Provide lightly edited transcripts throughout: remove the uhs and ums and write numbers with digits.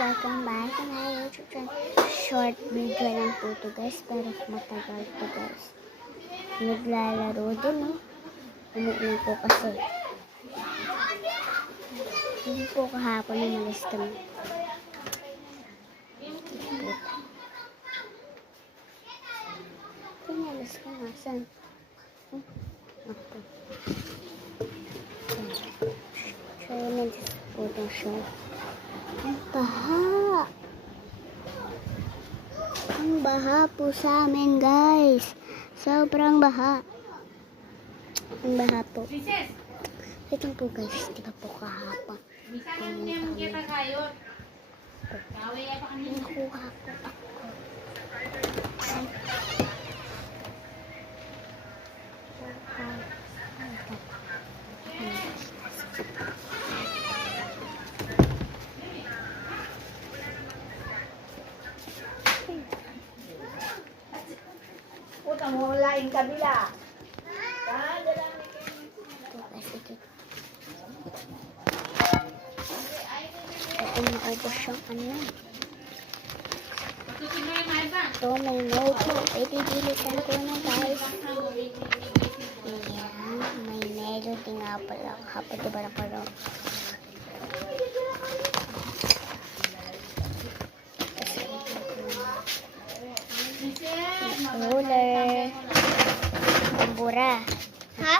welcome back to my YouTube channel. Short video lang po to guys, pero matagal to guys. Naglalaro din umuwi po kasi. Hindi po kahapon umalis kami. Umalis ka nga, saan? Ako. So, nag-photo siya. Ang baha. Ang baha po sa amin, guys. Sobrang baha. Ang baha po. Ito po, guys. Di ba po kahapon? Nakuha po ako. Puta mo, laing kabila. Ito naubos siyang ano. So, may note. Ipipilitan ko na guys. Ayan. May melody nga pala. Kapag diba na pala. Ruler. Tambura. Ha?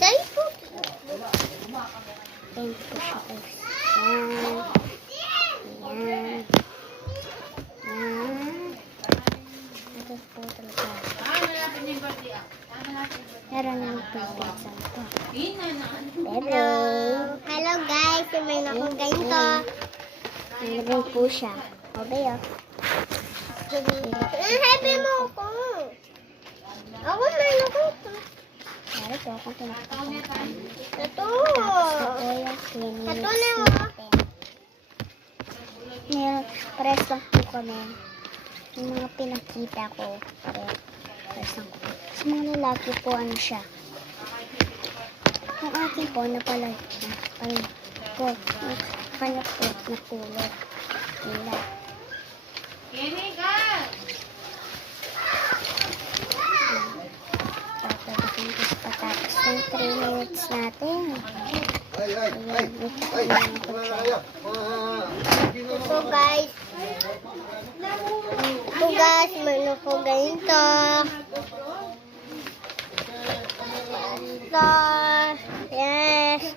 Sa'yo po. Thank you siya guys. Yan. Ito po talaga. Meron na magpapinsan ko. Hello. Hello guys. May akong ganito. Nalagay po siya. Okay oh. Happy mo ako. Ako meron ako. Meron po akong pinakatakan. Ito. Ito na mo. Meron. Pares lang po kami. Yung mga pinakita ko. Pares lang po. Sa mga lalaki po ano siya. Yung akin po napalag. Ko. Kanya po natulog. Nila. Patapos ng 3 minutes natin. Ayan, ito guys. Ito guys, meron ko ganito. Ito. Yes.